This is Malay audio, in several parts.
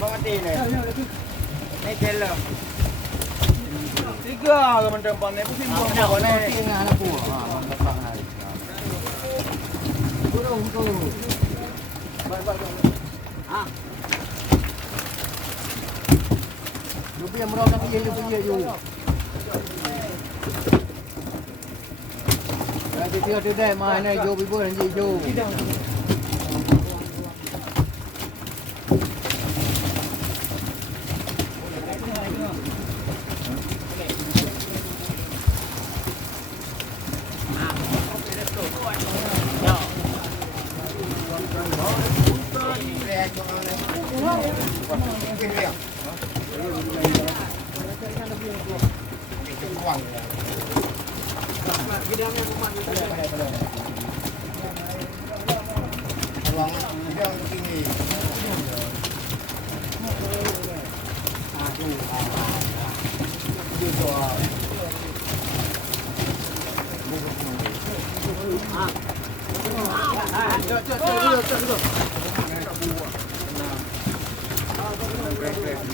mati ni. Ni kela. Tiga ke macam pandai pun simpang apa ni. Tengah anak buah. Ha, letak hari. Burung tu. Ha. Lupa yang merau nak pergi lupa dia you. Jadi dia tu dah mana jo bibo dan jo.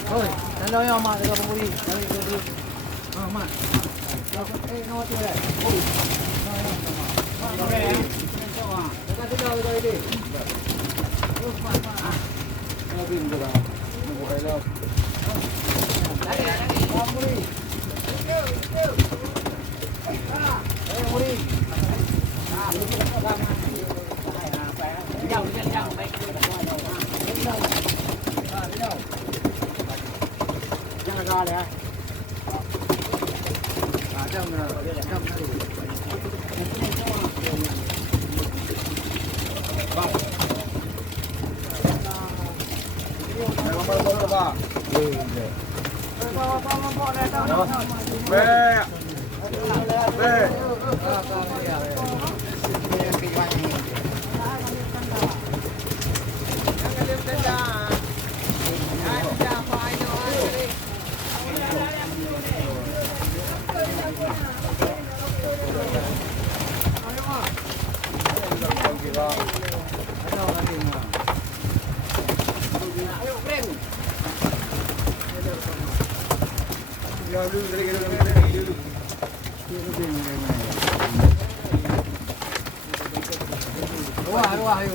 Oi, tanda yang mak dekat pembuli. Ah, mak. Nama tu dah. Oh. Okey. Dekat tu dah ini. Oh, mak. Nak bin tu dah. Nak buat dah. Lagi. Pembuli. Itu. Ah, pembuli. Ah, jauh baik. Jangan kalah ya. Jam dah. Bang. Nombor berapa?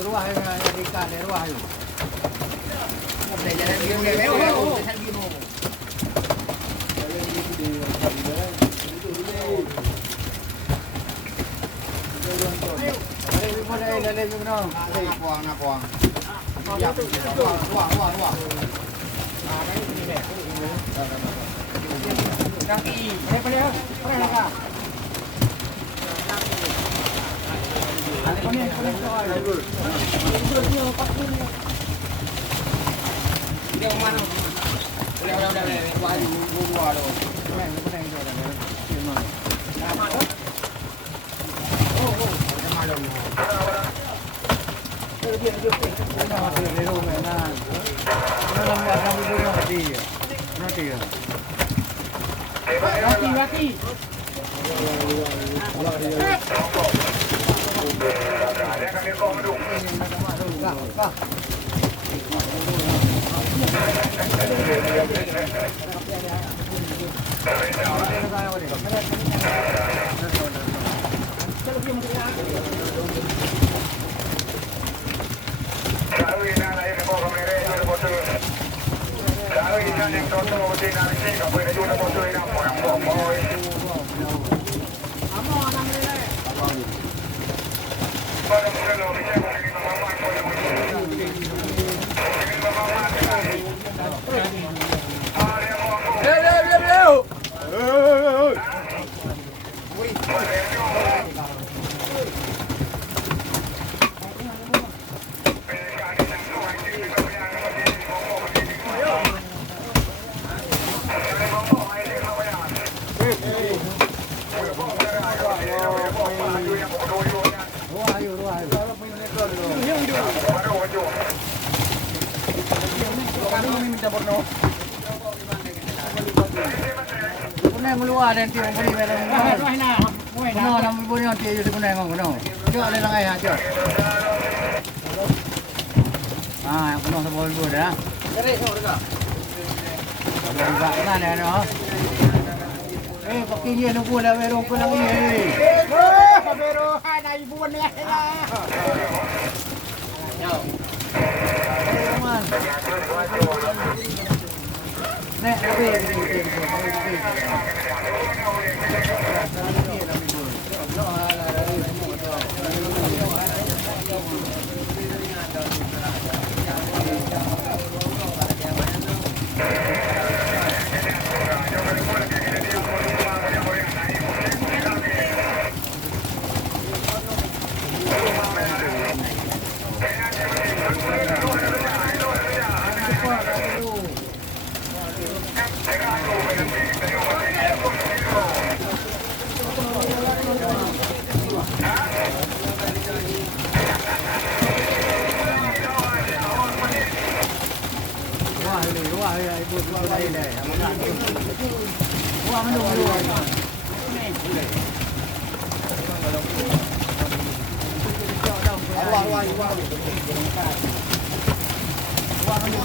Ruah ayo ikan ni ruah ayo. Boleh jalan dia mewah. Jalan dia mau. Nak puang. Ruah. Kaki, pandai lah. Dia mana? Udah. Buah tu. Penang tu dah. Memang. Oh. Malam. Dia. Mana ada lero mana. Mana lambat sampai bulan mati. Nanti ya. Laki. Punai meluar dan tiang beli merah. Punai nak beli nanti jadi punai ngong punai. Jom ada langai ha jom. Ah, punai sebab beli dah. Cari tengok dekat. Ada mana dah. Pakai dia nunggu dah berong pun lagi. Berong ada ibu ni lah. Man. Nek, lebih. Wah, ibu lain dah. Wah, menung dulu. Wah. Wah, menung.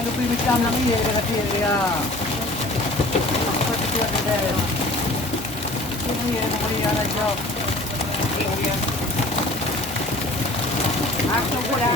Lebih macam lagi dia kata dia. Apa tu ada? Ini yang boleh ada job. Aku pula.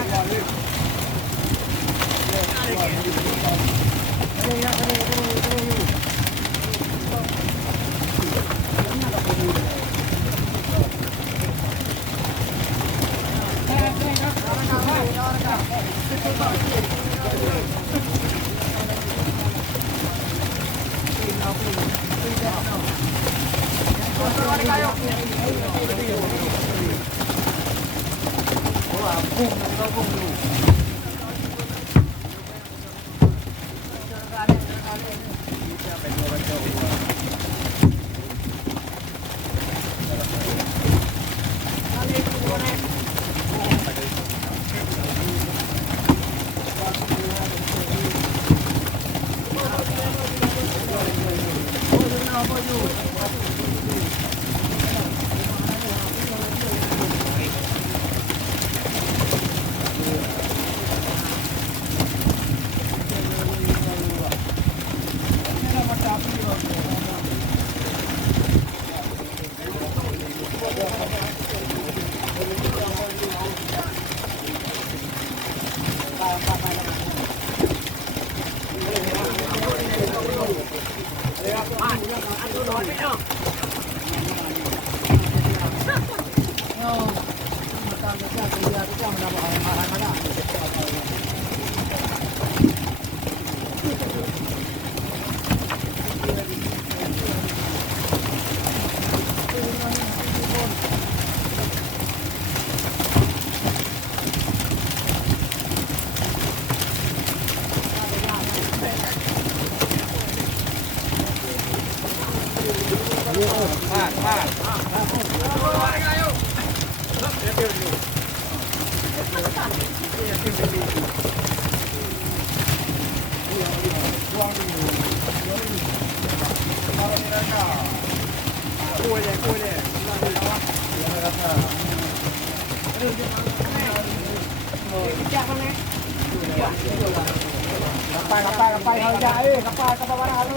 Kapai harga kapai barang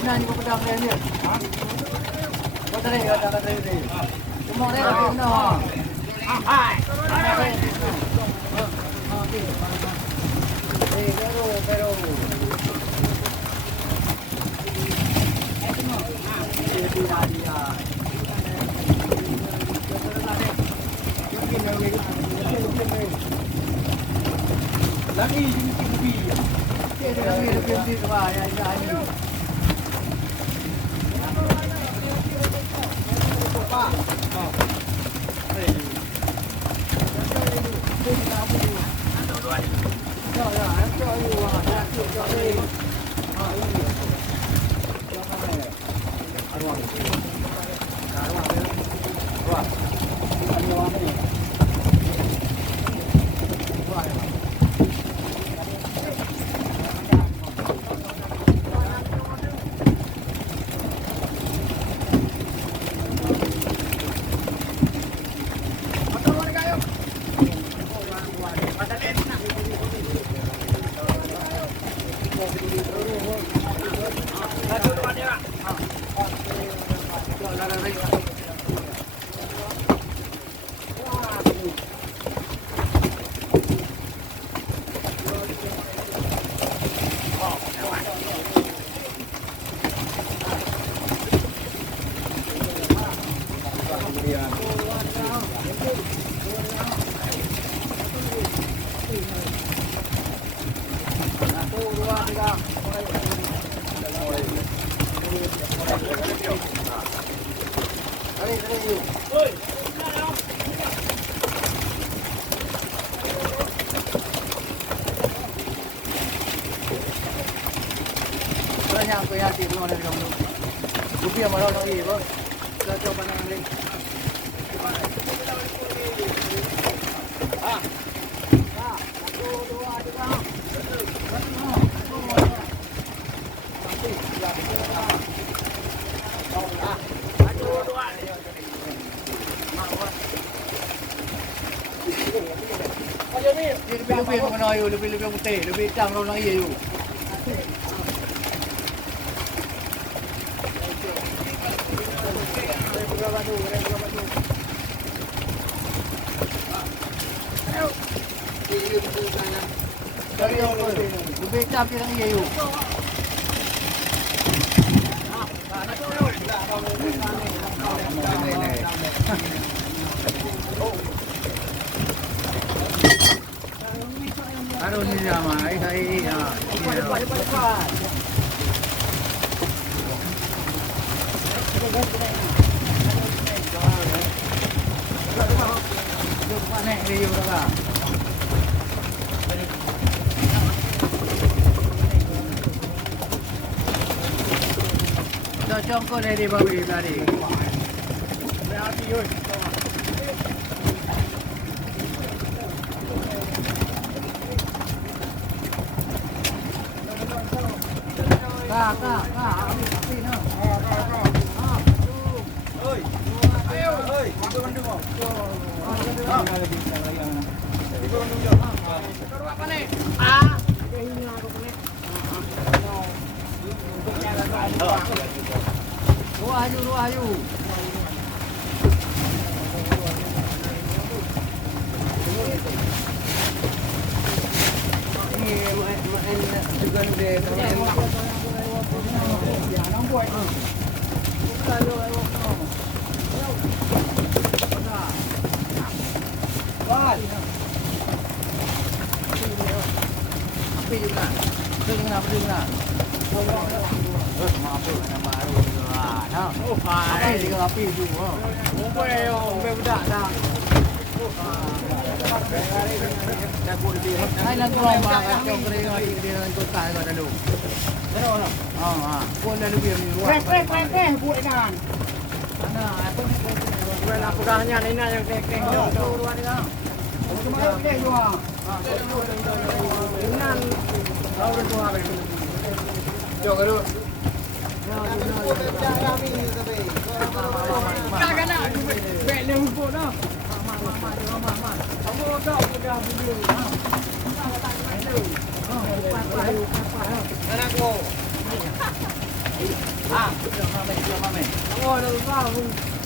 Nah, ni kau pedang dia. Ha? Kau tadi ada tadi. Cuma dia lagi no. Hai. Okey. Pero. Lagi jenis ubi. Dia lebih tua ya ini. Pak. Yang aku yang tidur ada di kamu. Rupiah malah lagi, bos. Kita coba nanti. Lebih mengenai you, lebih putih, lebih hitam orang lagi you. Lebih hitam orang lagi you. Aduh ni sama, ini ya. Mana ni you dah? Cocok kau ni di babi tadi. Berarti you. Kak, api no. Oi. Ayo, oi. Bantu kau. Apa ni? Dua ayu. Ini juga ni api juga. Dengar. Maaf tu, nama baru juga. Nah, api juga api juga. Umpai budak dah. Hai lang ko ang mga kacong kaya nga hindi na lang ko tayo ka dalo. Ano? Kung na lubi ang ruwa. Buat ikan. Ano? Ako ni Wala ko kanya na ina yung kekeng. ruwa nila. Kumain ulit yo. Inan. Awal ko ha. Yo karo. Kaga na. Bele mo po no. Mama. Anakku. Mame. Oh, dah tahu.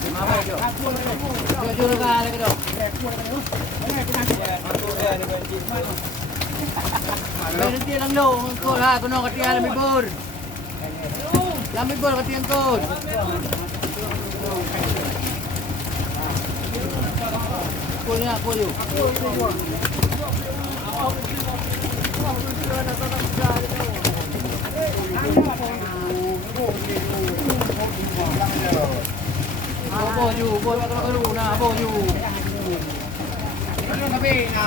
Mame jo. Jo ka le ke do. Berhenti lang lo, ko ha, kuno ka tiyan mi bor. Lami bor ka tiyan ko. Kulnya kuyu. Bo yu, bo ka ka ru na, bo yu. Ano sabi na?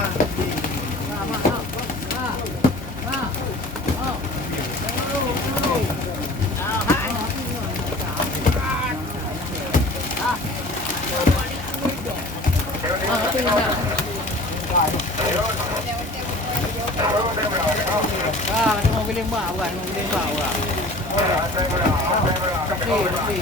Mau biling bau kan, mau biling bau lah. Okey.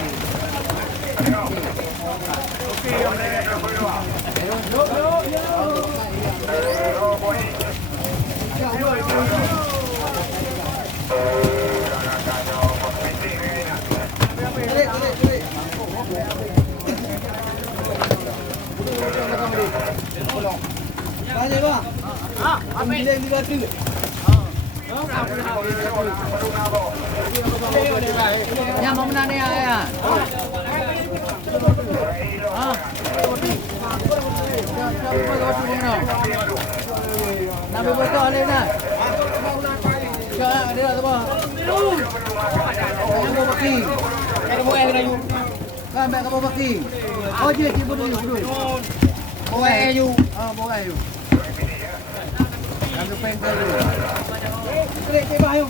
Banyak bang. Apa ini dia tu? Yang mau menang ni ya. Nabi berkah ni nak. Jangan dia tu bang. Kamu baki. Kamu buat kena you. Kan baik kamu baki. Oh je cipu dulu. Buat you. Buat you. Kamu pengkel dulu. Klik bayu.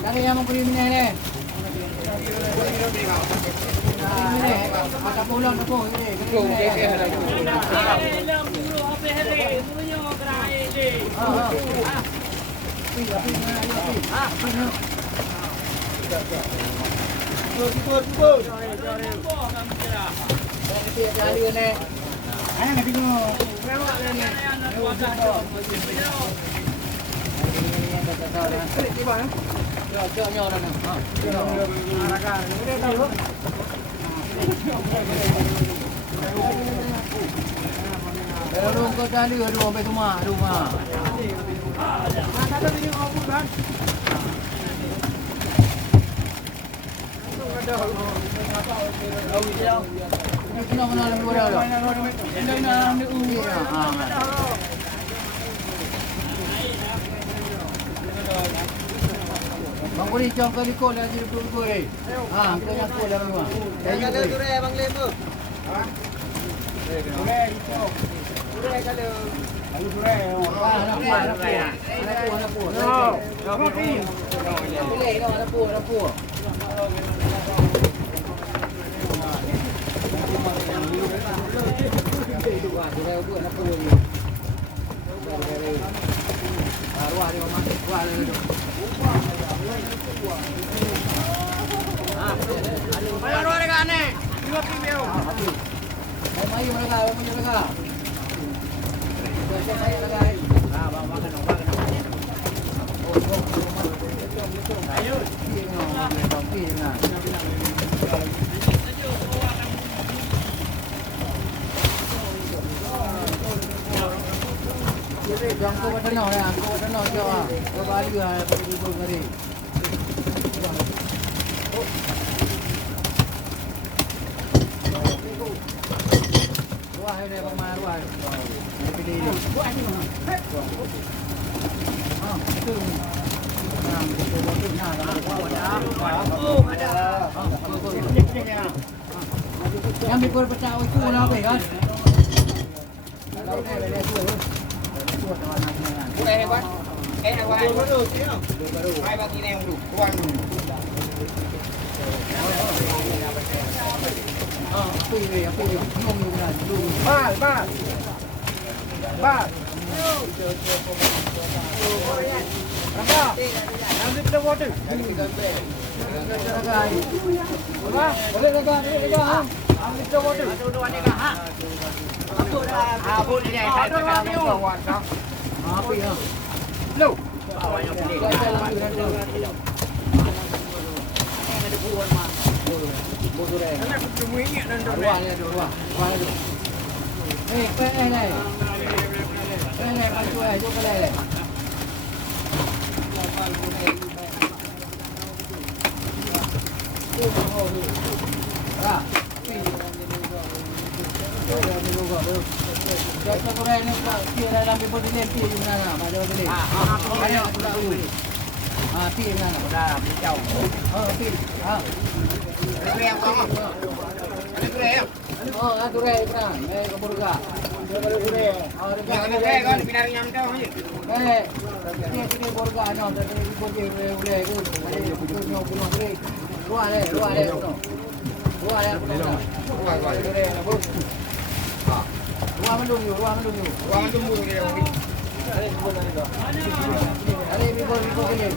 Dari yang memberi minyak ni. Ini, macam pulang tu pun ini. Kalau kau tadi ada sampai rumah. Ada video kau bukan? Kena mana dalam dua dah. Bang Buri jom kali kau dah jadi betul ni. Kau yang kau dalam rumah. Yang ada tu dah Bang Lem tu. Surai kalau. Lalu surai. Anak pu. Roti. Boleh dah anak pu. Surai aku anak pu ni. Ruah dia masuk ruah dia tu. Ayo ruah dekat ni. 2 pinggiu. Mai mereka, punya mereka. Saya mai mereka. Bawa makan. Ayo. Jangan kau tenang ya, kau tenang je ah. Kau balik ah, pergi dulu tadi. Ruah ni pemain ruah. Ni pilih ni. Itu. Yang mikir pecah itu apa kan? Đây quá. Cái này qua hai baru. Hai bagi ni yang dulu. Tuan. Apa ni? Ngomong nak dulu. Ba. Apa? Nanti kita water. Boleh lega. Nanti kita water. Apa ni dia? Ada orang ni. Apa ya? Lu. Nak ketemu ingat dan tu. Ruah. Ni. Ni bantu tu kali. Jasa Korea ni kira dalam people ni pi mana pada ni. Ada pula dulu. Pi mana pada bicau. Pi. Ada yang kau. Ada kurang. Ada kurang kan. Keburga. Ada kurang. Yang ada kurang kan binar yang kau ni. Ini burga no, tapi boleh tu. Ada punya boleh. Ruah le. Ruah mendung. Ruang tunggu dia. Ada bibor ni.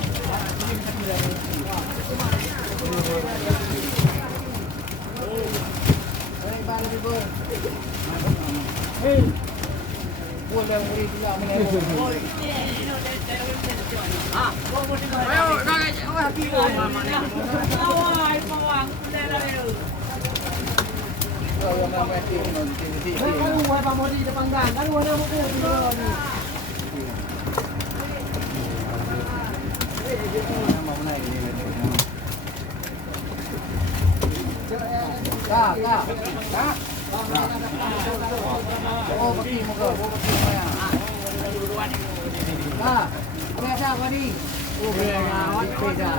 Bang bibor. Boleh beri juga mana. Ayo, nak hati mana ni? Yang nama tim nanti. Kalau buat pamodi depan gang, kalau ada buku ni. Nama mana ini? Kak. Oh, pergi muka. Kak, biasa apa ni? Oh, beda.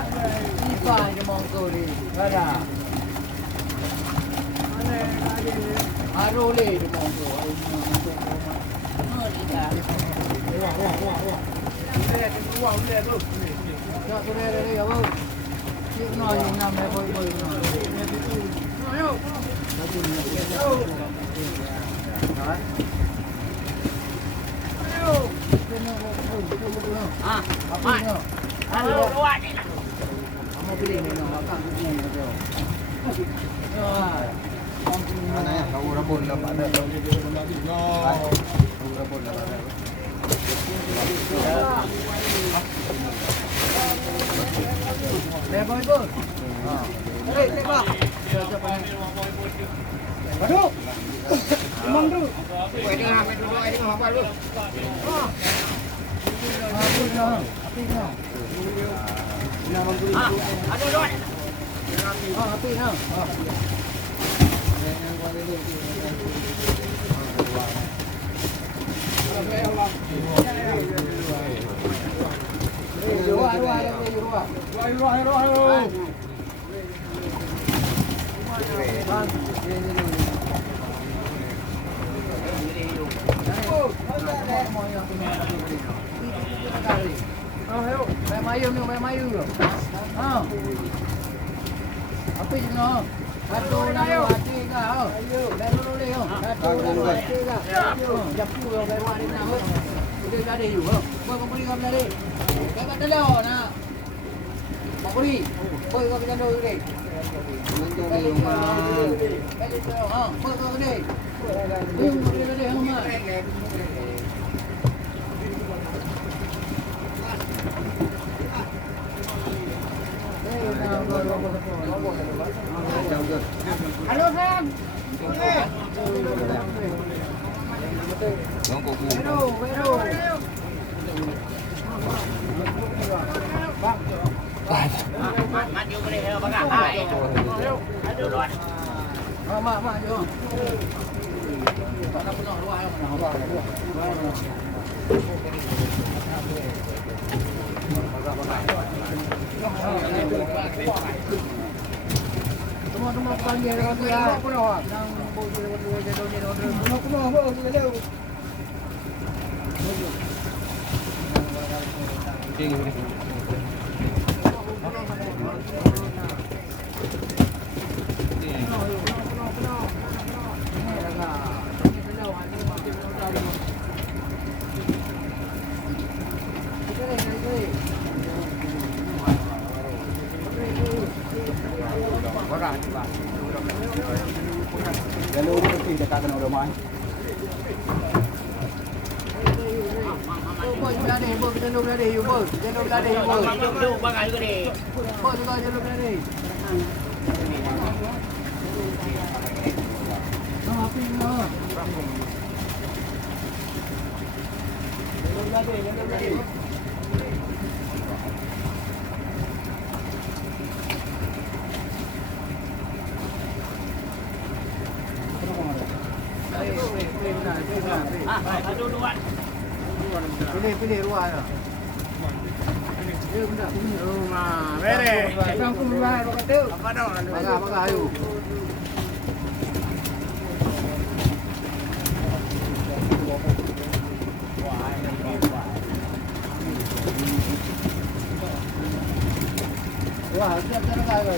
Ipa je mongko ni. Ada. Arole de mongko. Tak boleh dari apa? Cik noi nam mai boy. Ayo. Halo, ruang ni. Kamu pilih ni nak makan ni dia. Mana yang kau rabun lah pada. Lepas itu. Tengok. Aduh. Memang tu. Kau ni ambil dulu, ini apa lu? Apa dah? Ada dua. api ha. Api juga. Satu dua tiga. Baru boleh oh. Satu dua tiga. Japu yo baru ada nak. Udah ada you. Kau company kau beli. Kau kat dalam nak. Company. Kau kat dalam dulu ni. Beli rumah. Beli tu. Ha, kau ni. Beli beli rumah. Halo Sam. Mat vô đi heo bác ai. Aduh luar. Mak jo. Tak pernah luar ayam. Teman-teman panggil orang tu ya. Nang boleh order. Jalur ni mesti dekat dengan rumah. Bos berada, bos jalur berada, bos. Jalur berada, bos. Duduk bác ai cái đi. Bos juga jalur berada. Api no. Jalur berada. Aduh luar. Pilih ruang ya. Rumah. Beres. Sangkum ruang kata. Apa dah? Pagar ayu. Wah, siap cara